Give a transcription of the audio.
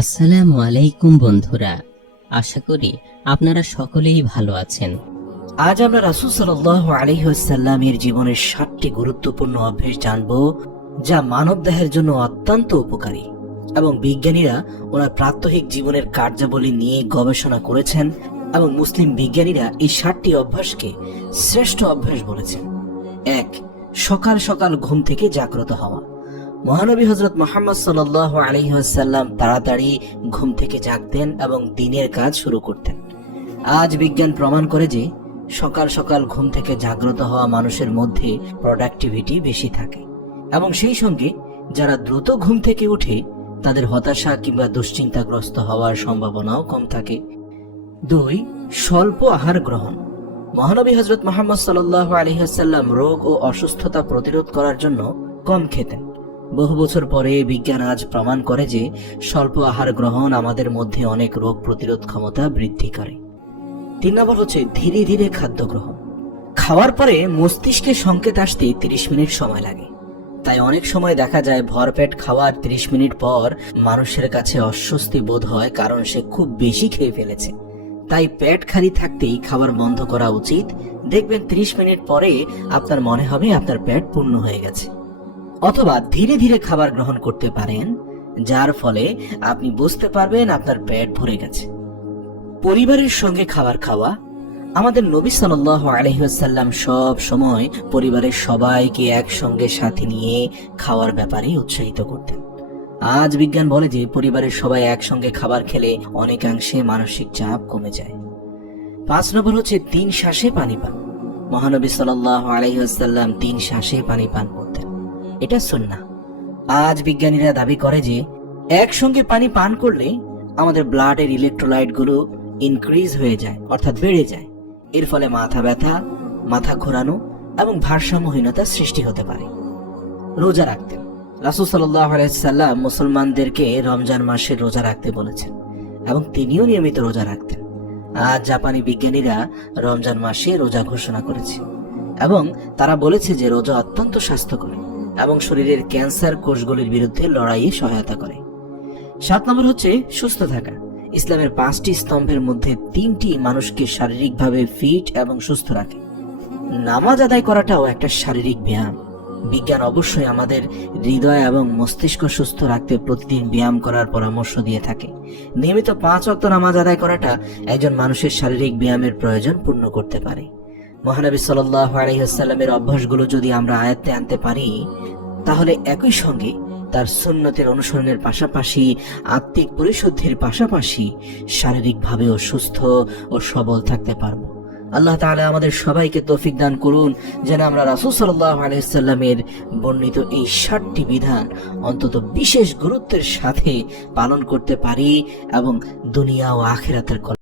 আসসালামু আলাইকুম বন্ধুরা, আশা করি আপনারা সকলেই ভালো আছেন। আজ আমরা রাসূল সাল্লাল্লাহু আলাইহি ওয়াসাল্লামের জীবনের 7টি গুরুত্বপূর্ণ অভ্যাস জানব, যা মানবদেহের জন্য অত্যন্ত উপকারী এবং বিজ্ঞানীরা ওনার প্রাত্যহিক জীবনের কার্যাবলী নিয়ে গবেষণা করেছেন এবং মুসলিম বিজ্ঞানীরা এই 7টি অভ্যাসকে শ্রেষ্ঠ অভ্যাস বলেছেন। 1. সকাল সকাল ঘুম থেকে জাগ্রত হওয়া। মহানবী হযরত মুহাম্মদ সাল্লাল্লাহু আলাইহি ওয়াসাল্লাম তাড়াতাড়ি ঘুম থেকে জাগতেন এবং দিনের কাজ শুরু করতেন। আজ বিজ্ঞান প্রমাণ করে যে সকাল সকাল ঘুম থেকে জাগ্রত হওয়া মানুষের মধ্যে প্রোডাক্টিভিটি বেশি থাকে এবং সেই সঙ্গে যারা দ্রুত ঘুম থেকে উঠে তাদের হতাশা কিংবা দুশ্চিন্তাগ্রস্ত হওয়ার সম্ভাবনাও কম থাকে। 2. স্বল্প আহার গ্রহণ। মহানবী হযরত মুহাম্মদ সাল্লাল্লাহু আলাইহি ওয়াসাল্লাম রোগ ও অসুস্থতা প্রতিরোধ করার জন্য কম খেতেন। বহু বছর পরে বিজ্ঞান আজ প্রমাণ করে যে স্বল্প আহার গ্রহণ আমাদের মধ্যে অনেক রোগ প্রতিরোধ ক্ষমতা বৃদ্ধি করে। 3 নম্বর হচ্ছে ধীরে ধীরে খাদ্য গ্রহণ। খাওয়ার পরে মস্তিষ্কে সংকেত আসতে 30 মিনিট সময় লাগে, তাই অনেক সময় দেখা যায় ভরপেট খাওয়ার 30 মিনিট পর মানুষের কাছে অস্বস্তি বোধ হয়, কারণ সে খুব বেশি খেয়ে ফেলেছে। তাই পেট খালি থাকতেই খাবার বন্ধ করা উচিত। দেখবেন 30 মিনিট পরে আপনার মনে হবে আপনার পেট পূর্ণ হয়ে গেছে। অথবা ধীরে ধীরে খাবার গ্রহণ করতে পারেন, যার ফলে আপনি বুঝতে পারবেন আপনার পেট ভরে গেছে। পরিবারের সঙ্গে খাবার খাওয়া। আমাদের নবী সাল্লাল্লাহু আলাইহি ওয়াসাল্লাম সব সময় পরিবারের সবাইকে একসঙ্গে সাথে নিয়ে খাওয়ার ব্যাপারে উৎসাহিত করতেন। আজ বিজ্ঞান বলে যে পরিবারের সবাই একসঙ্গে খাবার খেলে অনেকাংশে মানসিক চাপ কমে যায়। 5 নম্বর হচ্ছে 3 শ্বাসে পানি পান। মহানবী সাল্লাল্লাহু আলাইহি ওয়াসাল্লাম 3 শ্বাসে পানি পান করতেন। এটা সুন্নাহ। আজ বিজ্ঞানীরা দাবি করে যে একসঙ্গে পানি পান করলে আমাদের ব্লাডের ইলেকট্রোলাইট গুলো ইনক্রিজ হয়ে যায়, অর্থাৎ বেড়ে যায়। এর ফলে মাথা ব্যথা, মাথা ঘোরানো এবং ভারসাম্যহীনতা সৃষ্টি হতে পারে। রোজা রাখতেন। রাসূল সাল্লাল্লাহু আলাইহি ওয়াসাল্লাম মুসলমানদেরকে রমজান মাসে রোজা রাখতে বলেছেন এবং তিনিও নিয়মিত রোজা রাখতেন। আজ জাপানি বিজ্ঞানীরা রমজান মাসে রোজা ঘোষণা করেছে এবং তারা বলেছে যে রোজা অত্যন্ত স্বাস্থ্যকর এবং শরীরের ক্যান্সার কোষগুলির বিরুদ্ধে লড়াইয়ে সহায়তা করে। 7 নম্বর হচ্ছে সুস্থ থাকা। ইসলামের 5টি স্তম্ভের মধ্যে 3টি মানুষকে শারীরিকভাবে ফিট এবং সুস্থ রাখে। নামাজ আদায় করাটাও একটা শারীরিক ব্যায়াম। বিজ্ঞান অবশ্যই আমাদের হৃদয় এবং মস্তিষ্ক সুস্থ রাখতে প্রতিদিন ব্যায়াম করার পরামর্শ দিয়ে থাকে। নিয়মিত 5 ওয়াক্ত নামাজ আদায় করাটা একজন মানুষের শারীরিক ব্যায়ামের প্রয়োজন পূর্ণ করতে পারে। মহানবী সাল্লাল্লাহু আলাইহি ওয়াসাল্লামের অভ্যাসগুলো যদি আমরা আয়ত্তে আনতে পারি, তাহলে একই সঙ্গে তার সুন্নতের অনুসরণের পাশাপাশি আত্মিক পরিশুদ্ধির পাশাপাশি শারীরিকভাবেও সুস্থ ও সবল থাকতে পারবো। আল্লাহ তাআলা আমাদের সবাইকে তৌফিক দান করুন যেন আমরা রাসূল সাল্লাল্লাহু আলাইহি ওয়াসাল্লামের বর্ণিত এই 7টি বিধান অন্তত বিশেষ গুরুত্বের সাথে পালন করতে পারি এবং দুনিয়া ও আখিরাতের